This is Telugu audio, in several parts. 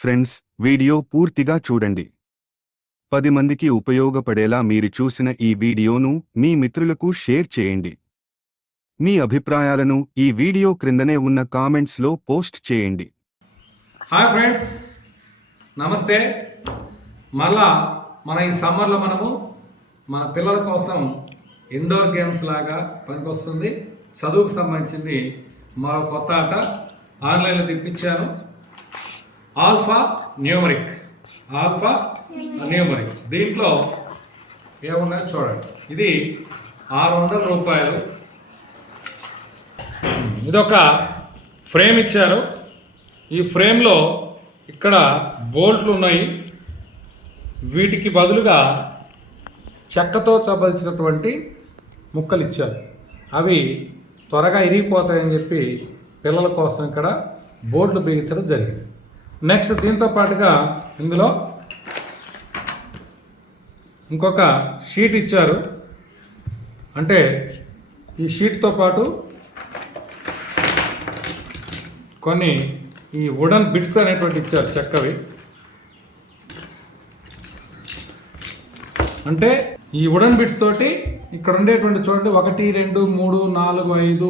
ఫ్రెండ్స్ వీడియో పూర్తిగా చూడండి. పది మందికి ఉపయోగపడేలా మీరు చూసిన ఈ వీడియోను మీ మిత్రులకు షేర్ చేయండి. మీ అభిప్రాయాలను ఈ వీడియో క్రిందనే ఉన్న కామెంట్స్లో పోస్ట్ చేయండి. హాయ్ ఫ్రెండ్స్ నమస్తే. మళ్ళా మన ఈ సమ్మర్లో మనము మన పిల్లల కోసం ఇండోర్ గేమ్స్ లాగా పనికొస్తుంది. చదువుకు సంబంధించింది మరో కొత్త ఆట ఆన్లైన్లో తెప్పించాను. Alphanumeric. Alphanumeric. దీంట్లో ఏమున్నాయో చూడండి. ఇది ఆరు వందల రూపాయలు. ఇదొక ఫ్రేమ్ ఇచ్చారు. ఈ ఫ్రేమ్లో ఇక్కడ బోల్ట్లు ఉన్నాయి వీటికి బదులుగా చెక్కతో చపలిచినటువంటి ముక్కలు ఇచ్చారు. అవి త్వరగా ఇరిగిపోతాయని చెప్పి పిల్లల కోసం ఇక్కడ బోర్డులు బిగించడం జరిగింది. నెక్స్ట్ దీంతో పాటుగా ఇందులో ఇంకొక షీట్ ఇచ్చారు. అంటే ఈ షీట్తో పాటు కొన్ని ఈ వుడన్ బిడ్స్ అనేటువంటి ఇచ్చారు చెక్కవి. అంటే ఈ వుడన్ బిట్స్ తోటి ఇక్కడ ఉండేటువంటి చూడండి ఒకటి రెండు మూడు నాలుగు ఐదు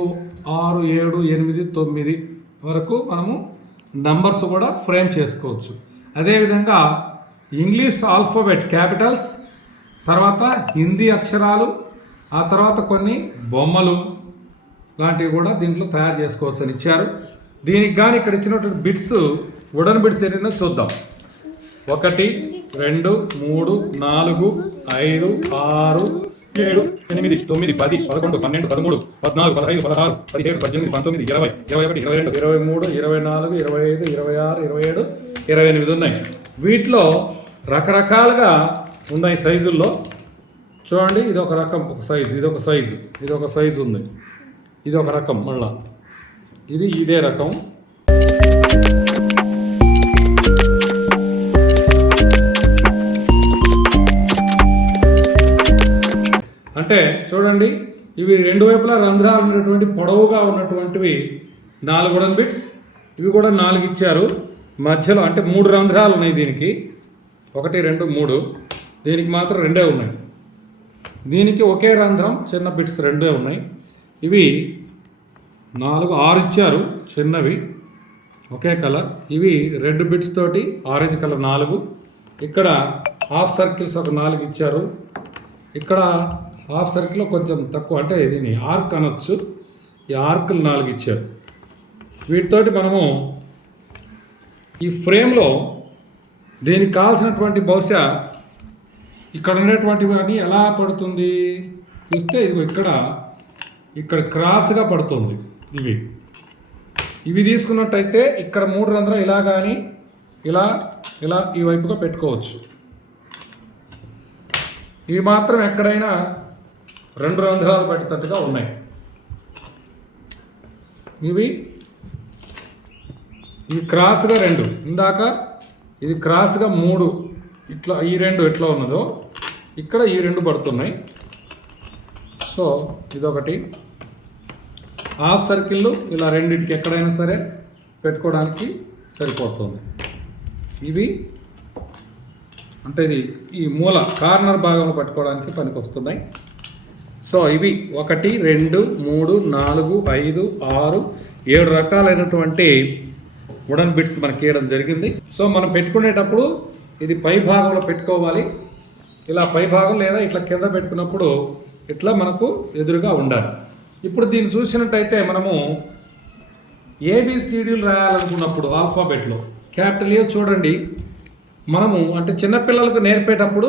ఆరు ఏడు ఎనిమిది తొమ్మిది వరకు మనము నంబర్స్ కూడా ఫ్రేమ్ చేసుకోవచ్చు. అదేవిధంగా ఇంగ్లీష్ ఆల్ఫాబెట్ క్యాపిటల్స్ తర్వాత హిందీ అక్షరాలు ఆ తర్వాత కొన్ని బొమ్మలు లాంటివి కూడా దీంట్లో తయారు చేసుకోవచ్చు అని ఇచ్చారు. దీనికి కానీ ఇక్కడ ఇచ్చినటువంటి బిట్స్ వుడన్ బిట్స్ ఏంటో చూద్దాం. ఒకటి రెండు మూడు నాలుగు ఐదు ఆరు ఏడు ఎనిమిది తొమ్మిది పది పదకొండు పన్నెండు పదమూడు పద్నాలుగు పదహైదు పదహారు పదిహేడు పద్దెనిమిది పంతొమ్మిది ఇరవై ఇరవై ఒకటి ఇరవై రెండు ఇరవై మూడు ఇరవై నాలుగు ఇరవై ఐదు ఇరవై ఆరు ఇరవై ఏడు ఇరవై ఎనిమిది ఉన్నాయి. వీటిలో రకరకాలుగా ఉన్నాయి సైజుల్లో. చూడండి ఇది ఒక రకం ఒక సైజు ఇది ఒక సైజు ఇది ఒక సైజు ఉంది. ఇది ఒక రకం మళ్ళా. ఇది ఇదే రకం. అంటే చూడండి ఇవి రెండు వైపులా రంధ్రాలు ఉన్నటువంటి పొడవుగా ఉన్నటువంటివి నాలుగు ఉడన్ బిట్స్ ఇవి కూడా నాలుగు ఇచ్చారు. మధ్యలో అంటే మూడు రంధ్రాలు ఉన్నాయి దీనికి. ఒకటి రెండు మూడు. దీనికి మాత్రం రెండే ఉన్నాయి. దీనికి ఒకే రంధ్రం చిన్న బిట్స్ రెండే ఉన్నాయి. ఇవి నాలుగు ఆరు ఇచ్చారు. చిన్నవి. ఒకే కలర్ ఇవి రెడ్ బిట్స్ తోటి ఆరెంజ్ కలర్ నాలుగు. ఇక్కడ హాఫ్ సర్కిల్స్ ఒక నాలుగు ఇచ్చారు. ఇక్కడ హాఫ్ సర్కిల్ కొంచెం తక్కువ అంటే దీన్ని ఆర్క్ అనొచ్చు. ఈ ఆర్కులు నాలుగు ఇచ్చారు. వీటితోటి మనము ఈ ఫ్రేమ్లో దీనికి కావాల్సినటువంటి బహుశా ఇక్కడ ఉండేటువంటివి ఎలా పడుతుంది? చూస్తే ఇది ఇక్కడ ఇక్కడ క్రాస్గా పడుతుంది ఇవి. ఇవి తీసుకున్నట్టయితే ఇక్కడ మూడు రంధ్రాలు ఇలా కానీ ఇలా ఇలా ఈ వైపుగా పెట్టుకోవచ్చు. ఇవి మాత్రం ఎక్కడైనా రెండు రంధ్రాలు పడేటట్టుగా ఉన్నాయి. ఇవి ఇవి క్రాస్గా రెండు. ఇందాక ఇది క్రాస్గా మూడు. ఇట్లా ఈ రెండు ఎట్లా ఉన్నదో ఇక్కడ ఈ రెండు పడుతున్నాయి. సో ఇదొకటి. హాఫ్ సర్కిళ్ళు ఇలా రెండింటికి ఎక్కడైనా సరే పెట్టుకోవడానికి సరిపోతుంది. ఇవి అంటే ఇది ఈ మూల కార్నర్ భాగంలో పట్టుకోవడానికి పనికి వస్తున్నాయి సో ఇవి ఒకటి రెండు మూడు నాలుగు ఐదు ఆరు ఏడు రకాలైనటువంటి వుడన్ బిట్స్ మనకి ఇవ్వడం జరిగింది. సో మనం పెట్టుకునేటప్పుడు ఇది పై భాగంలో పెట్టుకోవాలి. ఇలా పై భాగం లేదా ఇట్లా కింద పెట్టుకున్నప్పుడు ఇట్లా మనకు ఎదురుగా ఉండాలి. ఇప్పుడు దీన్ని చూసినట్టయితే మనము ఏబిసిడీలు రాయాలనుకున్నప్పుడు ఆల్ఫాబెట్లో క్యాపిటల్ ఏ చూడండి. మనము అంటే చిన్నపిల్లలకు నేర్పేటప్పుడు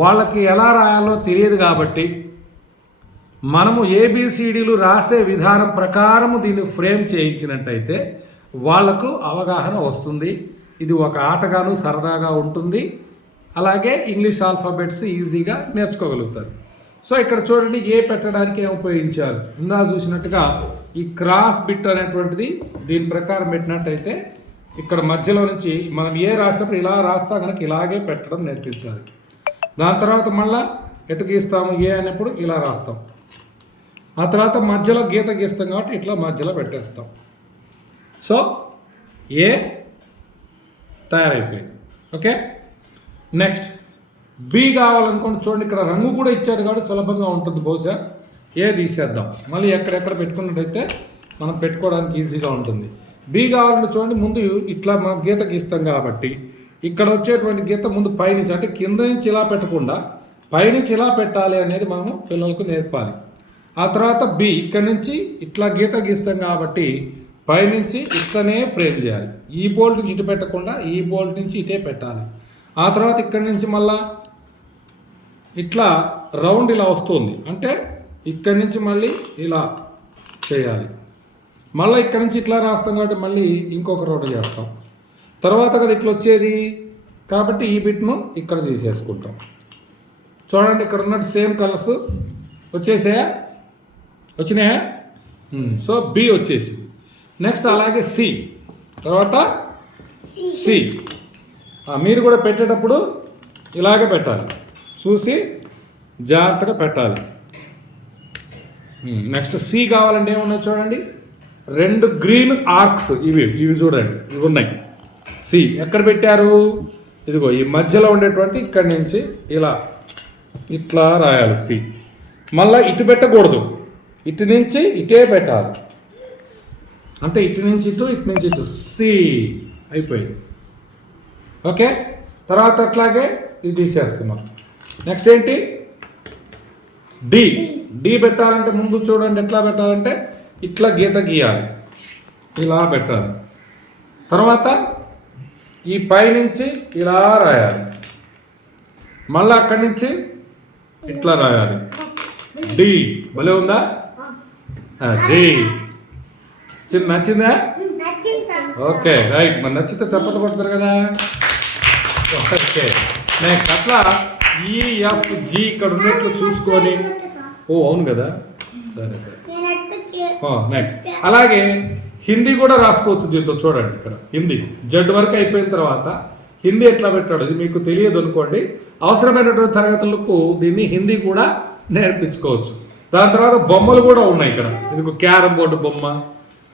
వాళ్ళకి ఎలా రాయాలో తెలియదు కాబట్టి మనము ఏబిసిడీలు రాసే విధానం ప్రకారము దీన్ని ఫ్రేమ్ చేయించినట్టయితే వాళ్ళకు అవగాహన వస్తుంది. ఇది ఒక ఆటగాను సరదాగా ఉంటుంది. అలాగే ఇంగ్లీష్ ఆల్ఫాబెట్స్ ఈజీగా నేర్చుకోగలుగుతారు. సో ఇక్కడ చూడండి ఏ పెట్టడానికి ఏం ఉపయోగించారు? ఇందా చూసినట్టుగా ఈ క్రాస్ బిట్ అనేటువంటిది దీని ప్రకారం పెట్టినట్టయితే ఇక్కడ మధ్యలో నుంచి మనం ఏ రాసినప్పుడు ఇలా రాస్తా కనుక ఇలాగే పెట్టడం నేర్పించాలి. దాని తర్వాత మళ్ళీ ఎటు గీస్తాము ఏ అన్నప్పుడు ఇలా రాస్తాం. ఆ తర్వాత మధ్యలో గీత గీస్తాం కాబట్టి ఇట్లా మధ్యలో పెట్టేస్తాం. సో ఏ తయారైపోయింది. ఓకే? నెక్స్ట్ బి కావాలనుకోండి చూడండి ఇక్కడ రంగు కూడా ఇచ్చాడు కాబట్టి సులభంగా ఉంటుంది బహుశా. ఏ తీసేద్దాం. మళ్ళీ ఎక్కడెక్కడ పెట్టుకున్నట్టయితే మనం పెట్టుకోవడానికి ఈజీగా ఉంటుంది. బి కావాలంటే చూడండి ముందు ఇట్లా మనం గీత గీస్తాం కాబట్టి ఇక్కడ వచ్చేటువంటి గీత ముందు పైనుంచి అంటే కింద నుంచి ఇలా పెట్టకుండా పైనుంచి ఇలా పెట్టాలి అనేది మనము పిల్లలకు నేర్పాలి. ఆ తర్వాత బి ఇక్కడ నుంచి ఇట్లా గీత గీస్తాం కాబట్టి పైనుంచి ఇట్లనే ఫ్రేమ్ చేయాలి. ఈ బోల్ట్ నుంచి ఇటు పెట్టకుండా ఈ బోల్ట్ నుంచి ఇటే పెట్టాలి. ఆ తర్వాత ఇక్కడ నుంచి మళ్ళా ఇట్లా రౌండ్ ఇలా వస్తుంది. అంటే ఇక్కడి నుంచి మళ్ళీ ఇలా చేయాలి. మళ్ళీ ఇక్కడ నుంచి ఇట్లా రాస్తాం కాబట్టి మళ్ళీ ఇంకొక రౌండ్ చేస్తాం. తర్వాత కదా ఇట్లా వచ్చేది. కాబట్టి ఈ బిట్ను ఇక్కడ తీసేసుకుంటాం. చూడండి ఇక్కడ ఉన్నట్టు సేమ్ కలర్స్ వచ్చేసాయా? వచ్చినాయా? సో బి వచ్చేసి. నెక్స్ట్ అలాగే సి తర్వాత సి మీరు కూడా పెట్టేటప్పుడు ఇలాగే పెట్టాలి. చూసి జాగ్రత్తగా పెట్టాలి. నెక్స్ట్ సి కావాలంటే ఏమన్నా చూడండి? రెండు గ్రీన్ ఆర్క్స్ ఇవి ఇవి చూడండి ఇవి ఉన్నాయి. సి ఎక్కడ పెట్టారు? ఇదిగో ఈ మధ్యలో ఉండేటువంటి ఇక్కడి నుంచి ఇలా ఇట్లా రాయాలి సి మళ్ళీ ఇటు పెట్టకూడదు. ఇటు నుంచి ఇటే పెట్టాలి. అంటే ఇటు నుంచి ఇటు ఇటు నుంచి ఇటు. సి అయిపోయింది. ఓకే? తర్వాత అట్లాగే ఇది తీసేస్తున్నాం. నెక్స్ట్ ఏంటి? డి. డి పెట్టాలంటే ముందు చూడండి ఎట్లా పెట్టాలంటే ఇట్లా గీత గీయాలి. ఇలా పెట్టాలి. తర్వాత ఈ పైనుంచి ఇలా రాయాలి. మళ్ళీ అక్కడి నుంచి ఇట్లా రాయాలి. డి. భలే ఉందా? చిన్న నచ్చిందా? Okay right. మరి నచ్చితే చప్పట్లు కొడతారు కదా. ఓకే. నెక్స్ట్ అట్లా ఈ ఎఫ్ జి ఇక్కడ ఉన్నట్లు చూసుకొని. ఓ అవును కదా. సరే సరే. నేను నెక్స్ట్ అలాగే హిందీ కూడా రాసుకోవచ్చు దీంతో చూడండి ఇక్కడ. హిందీ. జడ్ వరకు అయిపోయిన తర్వాత హిందీ ఎట్లా పెట్టాడు ఇది మీకు తెలియదు అనుకోండి. అవసరమైనటువంటి తరగతులకు దీన్ని హిందీ కూడా నేర్పించుకోవచ్చు. దాని తర్వాత బొమ్మలు కూడా ఉన్నాయి ఇక్కడ. ఇది క్యారమ్ బోర్డు బొమ్మ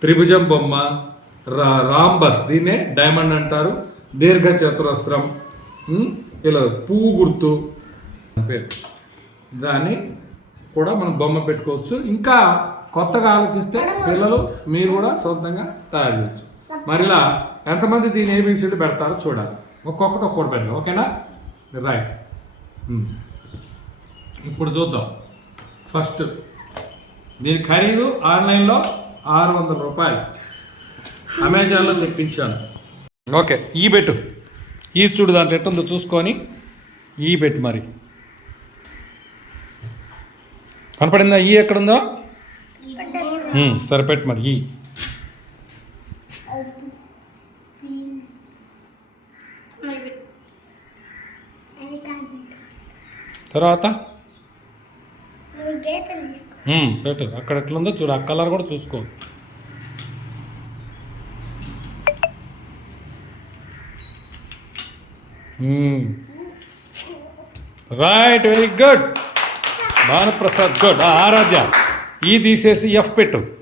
త్రిభుజం బొమ్మ రా రాంబస్ దీన్నే డైమండ్ అంటారు. దీర్ఘ చతురస్రం ఇలా పువ్వు గుర్తు పేరు. దాన్ని కూడా మనం బొమ్మ పెట్టుకోవచ్చు. ఇంకా కొత్తగా ఆలోచిస్తే పిల్లలు మీరు కూడా సొంతంగా తయారు చేయొచ్చు. మరి ఇలా ఎంతమంది దీని ఏబిసిడి పెడతారో చూడాలి. ఒక్కొక్కటి ఒక్కొక్కటి పెడదాం. ఓకేనా? రైట్. ఇప్పుడు చూద్దాం. ఫస్ట్. దీని ఖరీదు ఆన్లైన్లో ఆరు వందల రూపాయలు. అమెజాన్లో తెప్పించాను. ఓకే ఈ పెట్టు ఈ చూడు దాంట్లో ఎట్టుందో చూసుకొని ఈ పెట్టు మరి. కనపడిందా? ఈ ఎక్కడుందో? సరే పెట్టు మరి ఈ. తర్వాత? పెట్టు. అక్కడ ఎట్లుందో చూడు. ఆ కలర్ కూడా చూసుకో. Right. Very good. Bhanuprasad good. Aradhya. ఈ తీసేసి ఎఫ్ పెట్టు.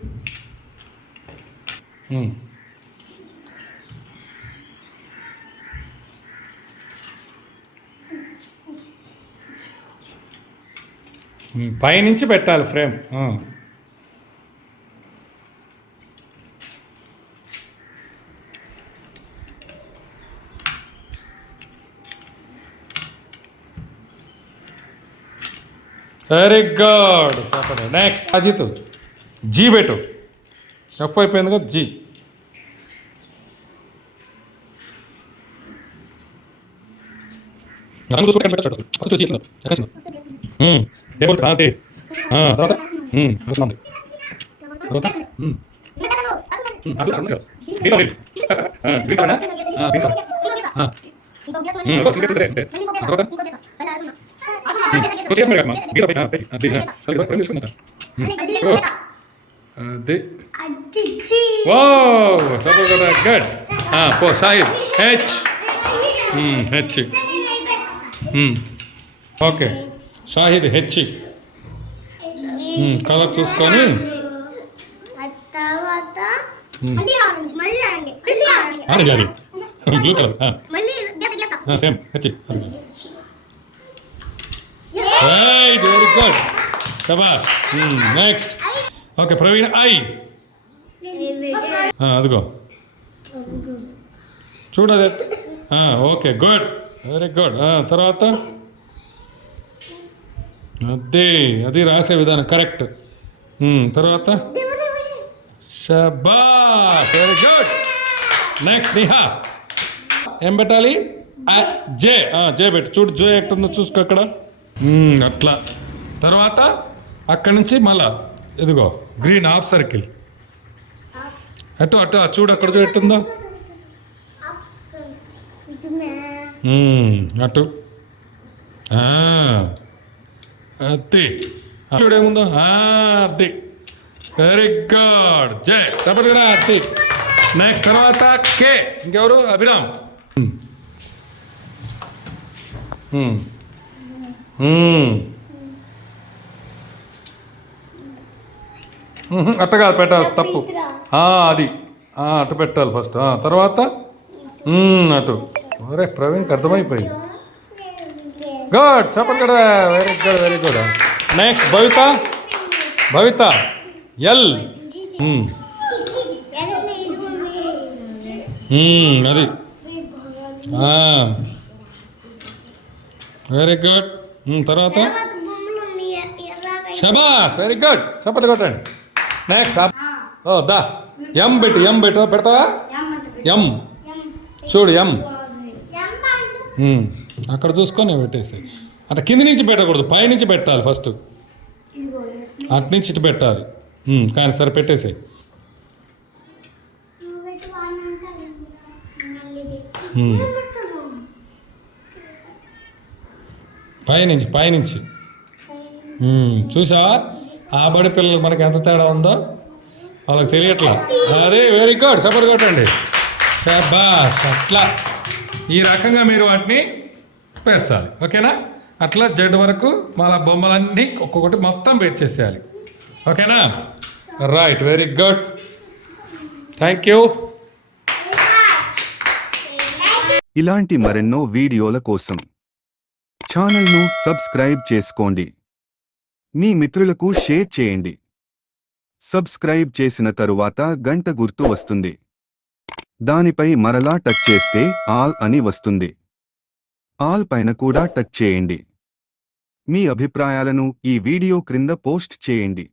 పైనుంచి పెట్టాలి ఫ్రేమ్. వెరీ గుడ్ చెప్పండి. నెక్స్ట్ అజిత్. జీ పెట్టు. ఎఫ్ అయిపోయింది కదా జీ రంగు చూసుకుంటే టేబుల్ అంతే. తర్వాత? వస్తుంది తర్వాత అది గుడ్ పో Sahid H H okay. Shahid H colour చూసుకొని. అది. బ్లూ కలర్ సేమ్ వచ్చి రైట్ వెరీ గుడ్ శబాష్ నెక్స్ట్ ఓకే ప్రవీణ్ ఐ. అదిగో. చూడదు ఓకే గుడ్ వెరీ గుడ్ తర్వాత? అదే అది రాసే విధానం కరెక్ట్ తర్వాత? షబాష్ వెరీ గుడ్ నెక్స్ట్ నిహా. ఏం పెట్టాలి? జే జే పెట్టు. చూడు జే ఎక్కడుందో చూసుకో అక్కడ. అట్లా. తర్వాత అక్కడి నుంచి మళ్ళా ఇదిగో గ్రీన్ హాఫ్ సర్కిల్ అటు అటు చూడు అక్కడ చూడు ఎట్టుందో. అటు. ఆ, చూడు ఏముందో ఆ, అది వెరీ గుడ్ జే. చెప్పండి కదా అది నెక్స్ట్ తర్వాత కే. ఇంకెవరు? అభిరామ్. అట్ట కాదు పెట్టాలి తప్పు. ఆ, అది. ఆ, అటు పెట్టాలి ఫస్ట్. ఆ, తర్వాత? అటు. అరే ప్రవీణ్కి అర్థమైపోయింది. గుడ్ చెప్పండి కదా. Very good very good next Bhavita. Bhavita. L అది వెరీ గుడ్ తర్వాత? షబాష్ వెరీ గుడ్ చప్పటి కొట్టండి. నెక్స్ట్ ఓ దా. ఎం పెట్టు ఎం పెట్టు. పెడతావా? ఎం చూడు ఎం. అక్కడ చూసుకొని పెట్టేసి. అట్లా కింది నుంచి పెట్టకూడదు పై నుంచి పెట్టాలి ఫస్ట్. అటు నుంచి ఇటు పెట్టాలి. కానీ సరే పెట్టేసేయి. పైనుంచి పైనుంచి. చూసావా ఆ బడి పిల్లలు మనకి ఎంత తేడా ఉందో? వాళ్ళకి తెలియట్లా. అదే వెరీ గుడ్ సపోర్ట్ కొట్టండి. అట్లా. ఈ రకంగా మీరు వాటిని పేర్చాలి. ఓకేనా? అట్లా జడ్ వరకు మన బొమ్మలన్నీ ఒక్కొక్కటి మొత్తం పేర్చేసేయాలి ఓకేనా? Right very good thank you ఇలాంటి మరెన్నో వీడియోల కోసం ఛానల్ను సబ్స్క్రైబ్ చేసుకోండి. మీ మిత్రులకు షేర్ చేయండి. సబ్స్క్రైబ్ చేసిన తరువాత గంట గుర్తు వస్తుంది. దానిపై మరలా టచ్ చేస్తే ఆల్ అని వస్తుంది. ఆల్ పైన కూడా టచ్ చేయండి. మీ అభిప్రాయాలను ఈ వీడియో క్రింద పోస్ట్ చేయండి.